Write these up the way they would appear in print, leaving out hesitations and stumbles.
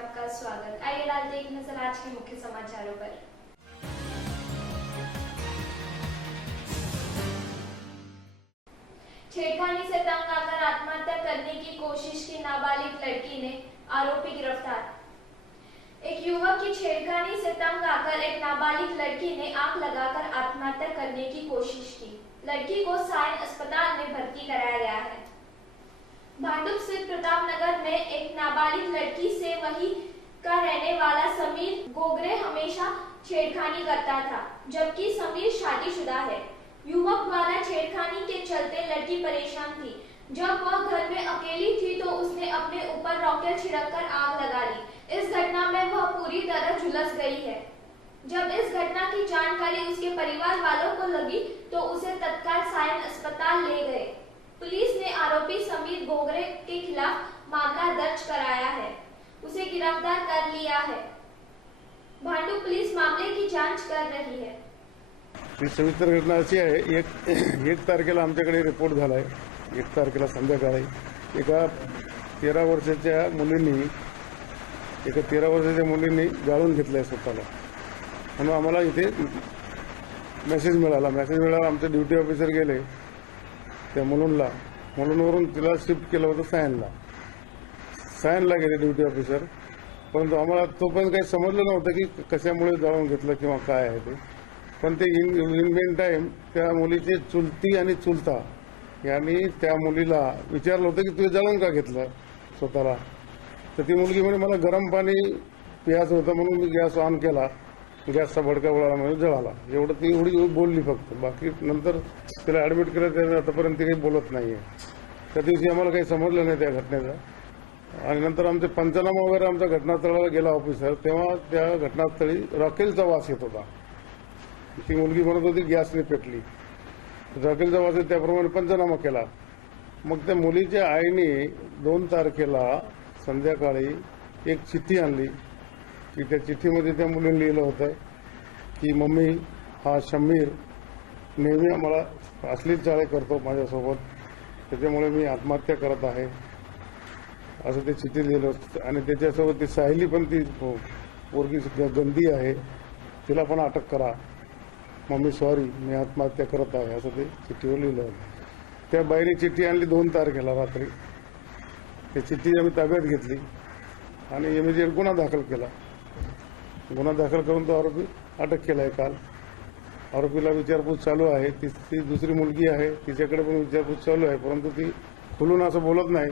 आपका स्वागत। आइए डालते एक नजर आज के मुख्य समाचारों पर। छेड़खानी से तंग आकर आत्महत्या करने की कोशिश की नाबालिग लड़की ने आरोपी गिरफ्तार। एक युवक की छेड़खानी से तंग आकर एक नाबालिग लड़की ने आग लगाकर आत्महत्या करने की कोशिश की। लड़की को सायन अस्पताल में भर्ती कराया गया है। भांडुप स्थित प्रतापनगर में एक नाबालिग लड़की से वही का रहने वाला समीर गोगरे हमेशा छेड़खानी करता था, जबकि समीर शादीशुदा है। युवक द्वारा छेड़खानी के चलते लड़की परेशान थी। जब वह घर में अकेली थी तो उसने अपने ऊपर रॉकेट छिड़ककर आग लगा ली। इस घटना में वह पूरी तरह झुलस गई है। जब इस घटना की जानकारी उसके परिवार वालों को लगी तो उसे तत्काल सायन अस्पताल ले गए। पुलिस ने आरोपी समीर गोगरे के खिलाफ मामला दर्ज कराया है, उसे गिरफ्तार कर लिया है। भांडुप पुलिस मामले की जांच कर रही है। ही सविस्तर घटना अशी आहे, एक तारखेला आमच्याकडे रिपोर्ट झालाय। 1 तारखेला संध्याकाळी एका 13 वर्षाच्या मुलींनी जाळून घेतलंय स्वतःला, म्हणून आम्हाला इथे मेसेज मिळाला। आमचे ड्युटी ऑफिसर गेले त्या मुलुंडवरून तिला शिफ्ट केलं होतं सायनला गेले ड्युटी ऑफिसर, परंतु आम्हाला तोपर्यंत काही समजलं नव्हतं की कशामुळे जाळून घेतलं किंवा काय आहे ते। पण ते इन मेन टाइम त्या मुलीचे चुलती आणि चुलता यांनी त्या मुलीला विचारलं होतं की तू जाळून का घेतलं स्वतःला। तर ती मुलगी म्हणे मला गरम पाणी प्यायचं होतं म्हणून मी गॅस ऑन केला, गॅसचा भडका उडाला म्हणून जळाला। एवढी बोलली फक्त, बाकी नंतर तिला ॲडमिट केलं त्याने आतापर्यंत ती काही बोलत नाही आहे। त्या दिवशी आम्हाला काही समजलं नाही त्या घटनेचं। आणि नंतर आमचे पंचनामा वगैरे आमच्या घटनास्थळाला गेला ऑफिसर, तेव्हा त्या घटनास्थळी रॉकेलचा वास येत होता। ती मुलगी म्हणत होती गॅसने पेटली, रॉकेलचा वास येत, त्याप्रमाणे पंचनामा केला। मग त्या मुलीच्या आईने 2 तारखेला संध्याकाळी एक चिठ्ठी आणली की त्या चिठ्ठीमध्ये त्या मुलीने लिहिलं होतं की मम्मी हा शमीर नेहमी आम्हाला अश्लील चाळे करतो माझ्यासोबत, त्याच्यामुळे मी आत्महत्या करत आहे असं ते चिठ्ठी लिहिलं होतं। आणि त्याच्यासोबत ती सायली पण, ती पोरगी गंदी आहे, तिला पण अटक करा, मम्मी सॉरी मी आत्महत्या करत आहे असं ते चिठ्ठीवर लिहिलं होतं। त्या बाईने चिठ्ठी आणली 2 तारखेला रात्री। ती चिठ्ठी आम्ही ताब्यात घेतली आणि इमिजिएट गुन्हा दाखल केला। गुन्हा दाखल करून तो आरोपी अटक केला आहे काल। आरोपीला विचारपूस चालू आहे। ती दुसरी मुलगी आहे, तिच्याकडे पण विचारपूस चालू आहे, परंतु ती खुलून असं बोलत नाही।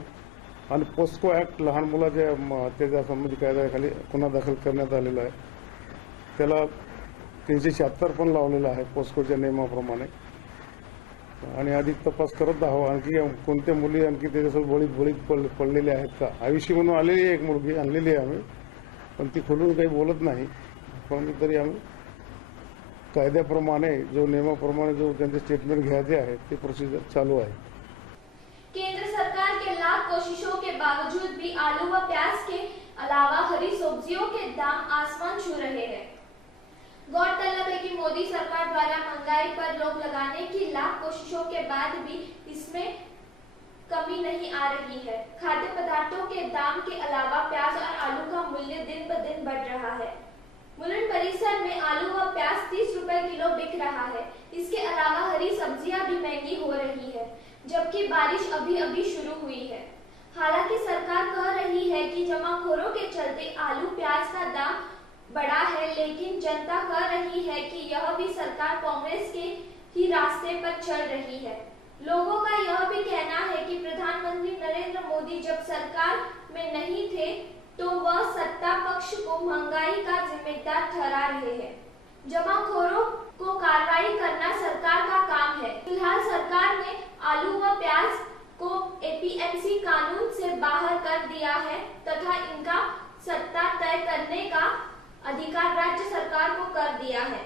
आणि पोस्को ॲक्ट लहान मुलाच्या त्याच्या संबंधी कायद्याखाली गुन्हा दाखल करण्यात आलेला आहे। त्याला 376 पण लावलेला आहे पोस्कोच्या नियमाप्रमाणे। आणि अधिक तपास करत आहोत आणखी कोणत्या मुली आणखी त्याच्यासोबत बळीत पडलेल्या आहेत का। आयुषी म्हणून आलेली आहे एक मुलगी, आणलेली आहे आम्ही, पण ती खुलून काही बोलत नाही। पण तरी आम्ही कायद्याप्रमाणे जो नियमाप्रमाणे जो त्यांचे स्टेटमेंट घ्यायचे आहे ते प्रोसिजर चालू आहे। केंद्र सरकार के लाख कोशिशों के बावजूद भी आलू व प्याज के अलावा हरी सब्जियों के दाम आसमान छू रहे हैं। गौरतलब है कि मोदी सरकार द्वारा महंगाई पर रोक लगाने की लाख कोशिशों के बाद भी इसमें कमी नहीं आ रही है। खाद्य पदार्थों के दाम के अलावा प्याज और आलू का मूल्य दिन ब दिन बढ़ रहा है। मुलुंड परिसर में आलू व प्याज 30 रुपए किलो बिक रहा है। इसके अलावा हरी सब्जियां भी महंगी हो रही है, जबकि बारिश अभी शुरू हुई है। हालांकि सरकार कह रही है कि जमाखोरों के चलते आलू प्याज का दाम बढ़ा है, लेकिन जनता कह रही है कि यह भी सरकार कांग्रेस के ही रास्ते पर चल रही है। लोगों का यह भी कहना है कि प्रधानमंत्री नरेंद्र मोदी जब सरकार में नहीं थे तो वह सत्ता पक्ष को महंगाई का जिम्मेदार ठहरा रहे हैं। जमाखोरों को कार्रवाई करना सरकार का काम है। फिलहाल सरकार ने आलू व प्याज को एपीएमसी कानून से बाहर कर दिया है तथा इनका सत्ता तय करने का अधिकार राज्य सरकार को कर दिया है।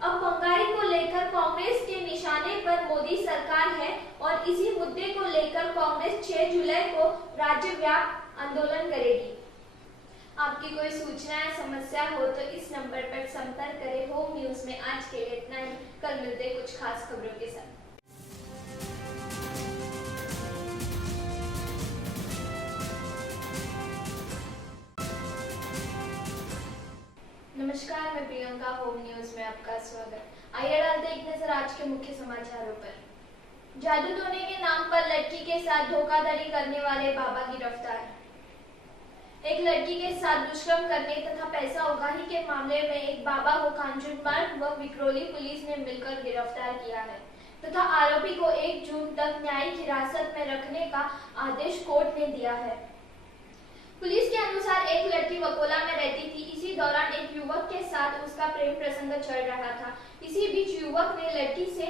अब महंगाई को लेकर कांग्रेस के निशाने पर मोदी सरकार है और इसी मुद्दे को लेकर कांग्रेस 6 जुलाई को राज्यव्यापी आंदोलन करेगी। आपकी कोई सूचना या समस्या हो तो इस नंबर पर संपर्क करें। होम न्यूज में आज के लिए इतना ही। कल मिलते हैं कुछ खास खबरों के साथ। होम न्यूज में आपका स्वागत। आइए डालते हैं एक नजर आज के मुख्य समाचारों पर। जादू टोने के नाम पर लड़की के साथ धोखाधड़ी करने वाले बाबा गिरफ्तार। एक लड़की के साथ दुष्कर्म करने तथा पैसा उगाही के मामले में एक बाबा को कांजुरमार्ग व विक्रोली पुलिस ने मिलकर गिरफ्तार किया है तथा आरोपी को 1 जून तक न्यायिक हिरासत में रखने का आदेश कोर्ट ने दिया है। पुलिस के अनुसार एक लड़की वकोला में रहती थी। इसी दौरान एक युवक के साथ उसका प्रेम प्रसंग चल रहा था। इसी बीच युवक ने लड़की से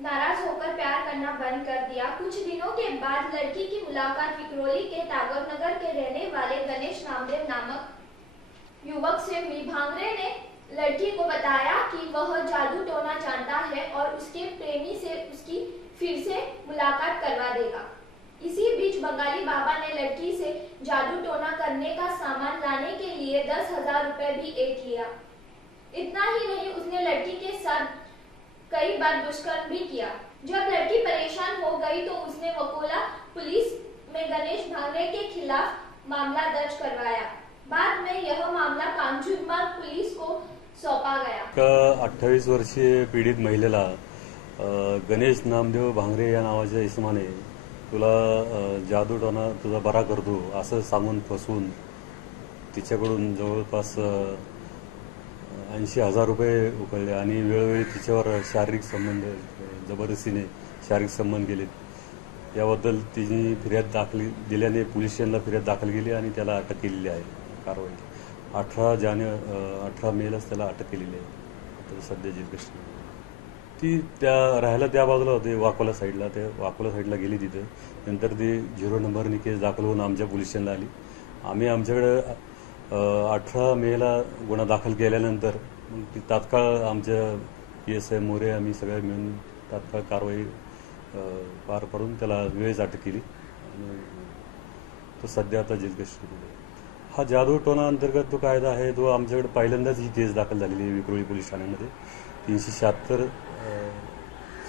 नाराज होकर प्यार करना बंद कर दिया। कुछ दिनों के बाद लड़की की मुलाकात विक्रोली के टागोर नगर के रहने वाले गणेश नामदेव नामक युवक से हुई। भांगरे ने लड़की को बताया कि वह जादू टोना जानता है और उसके प्रेमी से उसकी फिर से मुलाकात करवा देगा। इसी बीच बंगाली बाबा ने लड़की से जादू टोना करने का सामान लाने के लिए 10,000 रुपए भी ऐंठ लिया। इतना ही नहीं, उसने लड़की के साथ कई बार दुष्कर्म भी किया। जब लड़की परेशान हो गई तो उसने वकोला पुलिस में गणेश भांगरे के खिलाफ मामला दर्ज करवाया। बाद में यह मामला कांजुरमार्ग पुलिस को सौंपा गया। 28 वर्षीय पीडित महिलेला गणेश नामदेव भांगरे या नावाच्या इसमाने तुला जादू टोना तुझा बरा करतो असं सांगून फसवून तिच्याकडून जवळपास 80,000 रुपये उकळले आणि वेळोवेळी तिच्यावर शारीरिक संबंध जबरदस्तीने शारीरिक संबंध केले। याबद्दल तिने फिर्याद दाखल दिल्याने पोलीस स्टेशनला फिर्याद दाखल केली आणि त्याला अटक केलेली आहे। कारवाई 18 मेलाच त्याला अटक केलेली आहे। तर सध्या जेल कस्टडी ती त्या राहायला त्या बाजूला होते वाकोला साईडला, त्या वाकोला साईडला गेली तिथे। नंतर ती 0 नंबरनी केस दाखल होऊन आमच्या पोलीस स्टेशनला आली। आम्ही आमच्याकडे 18 मेला गुन्हा दाखल केल्यानंतर मग ती तात्काळ आमच्या PSI मोरे आम्ही सगळे मिळून तात्काळ कारवाई पार पाडून त्याला वेळेस अटक केली आणि तो सध्या आता जेल कस्टडीमध्ये। हा जादू टोना अंतर्गत तो कायदा आहे, तो आमच्याकडे पहिल्यांदाच ही केस दाखल झालेली आहे विक्रोळी पोलीस ठाण्यामध्ये। 376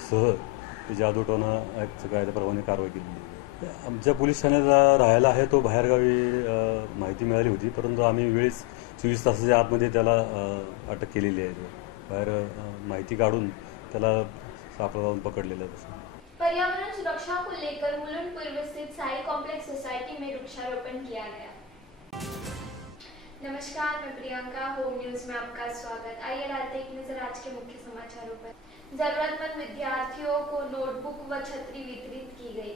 सह जादू टोना ॲक्टच्या कायद्याप्रमाणे कारवाई केलेली आहे। आमच्या पोलीस ठाण्यात राहायला आहे तो बाहेरगावी माहिती मिळाली होती, परंतु आम्ही वेळेस 24 तासाच्या आतमध्ये त्याला अटक केलेली आहे। बाहेर माहिती काढून त्याला सापळा लावून पकडलेलं आहे। पर्यावरण सुरक्षा को लेकर मुलुंड पूर्व स्थित साई कॉम्प्लेक्स सोसाइटी में वृक्षारोपण किया गया। नमस्कार, मैं प्रियंका, होम न्यूज में आपका स्वागत। आइए डालते एक नजर आज के मुख्य समाचारों पर। जरूरतमंद विद्यार्थियों को नोटबुक व छतरी वितरित की गई।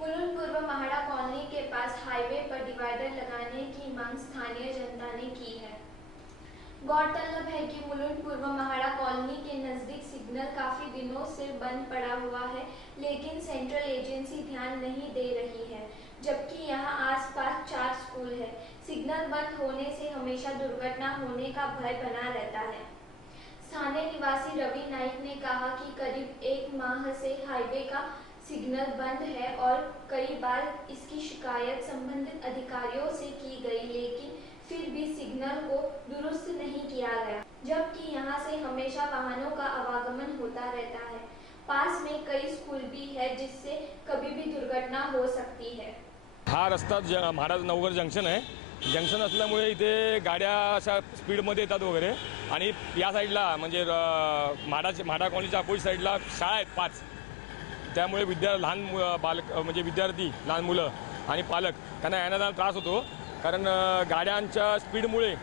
मुलुंड पूर्व महाड़ा कॉलोनी के पास हाईवे पर डिवाइडर लगाने की मांग स्थानीय जनता ने की है। गौरतलब है कि मुलुंड पूर्व महाड़ा कॉलोनी के नजदीक सिग्नल काफी दिनों से बंद पड़ा हुआ है, लेकिन सेंट्रल एजेंसी ध्यान नहीं दे रही है, जबकि यहां आसपास 4 स्कूल है। सिग्नल बंद होने से हमेशा दुर्घटना होने का भय बना रहता है। स्थानीय निवासी रवि नाइक ने कहा कि करीब 1 माह से हाईवे का सिग्नल बंद है और कई बार इसकी शिकायत संबंधित अधिकारियों से की गई, लेकिन फिर भी सिग्नल को दुरुस्त नहीं किया गया, जबकि यहां से हमेशा वाहनों का आवागमन होता रहता है। पास में कई स्कूल भी है, जिससे कभी भी दुर्घटना हो सकती है। हा रस्ता महाड़ा नवघर जंक्शन आहे। जंक्शन असल्यामुळे इथे गाड्या अशा स्पीडमध्ये येतात वगैरे, आणि या साईडला म्हणजे म्हाडा कॉलनीच्या अपोजिट साईडला शाळा आहेत 5, त्यामुळे लहान बालक म्हणजे विद्यार्थी, लहान मुलं आणि पालक त्यांना येण्याचा त्रास होतो, कारण गाड्यांच्या स्पीडमुळे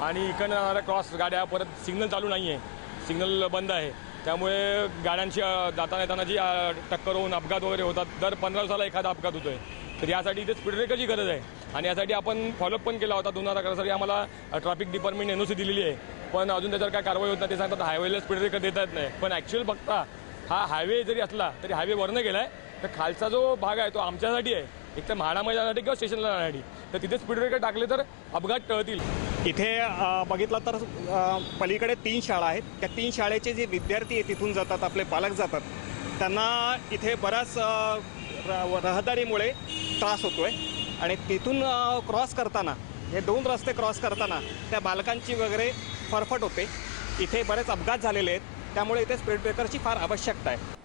आणि इकडनं येणाऱ्या क्रॉस गाड्या, परत सिग्नल चालू नाही आहे, सिग्नल बंद आहे, त्यामुळे गाड्यांची जाताना येताना जी टक्कर होऊन अपघात वगैरे होतात। दर 15 दिवसाला एखादा अपघात होतोय, तर यासाठी इथे स्पीड ब्रेकरची गरज आहे। आणि यासाठी आपण फॉलोअप पण केला होता। 2011 आम्हाला ट्रॅफिक डिपार्टमेंट NOC दिलेली आहे, पण अजून त्याच्यावर काय कारवाई होत नाही। ते सांगतात हायवेला स्पीड ब्रेकर देता येत नाही, पण ॲक्च्युअल बघता हा हायवे जरी असला तरी हायवे वरनं गेला आहे, तर खालचा जो भाग आहे तो आमच्यासाठी आहे, एक तर म्हाडामध्ये जाण्यासाठी किंवा स्टेशनला जाण्यासाठी, तर तिथे स्पीड ब्रेकर टाकले तर अपघात टळतील। इथे बघितलं तर पलीकडे 3 शाळा आहेत। त्या 3 शाळेचे जे विद्यार्थी आहे तिथून जातात, आपले पालक जातात, त्यांना इथे बराच रहदारीमुळे त्रास होतोय। आणि तिथून क्रॉस करताना, हे 2 रस्ते क्रॉस करताना त्या बालकांची वगैरे फरफट होते। इथे बरेच अपघात झालेले आहेत, त्यामुळे इथे स्पीड ब्रेकरची फार आवश्यकता आहे।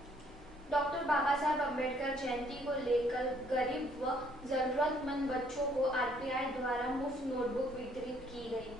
डॉक्टर बाबा साहब अम्बेडकर जयंती को लेकर गरीब व जरूरतमंद बच्चों को RPI द्वारा मुफ्त नोटबुक वितरित की गई।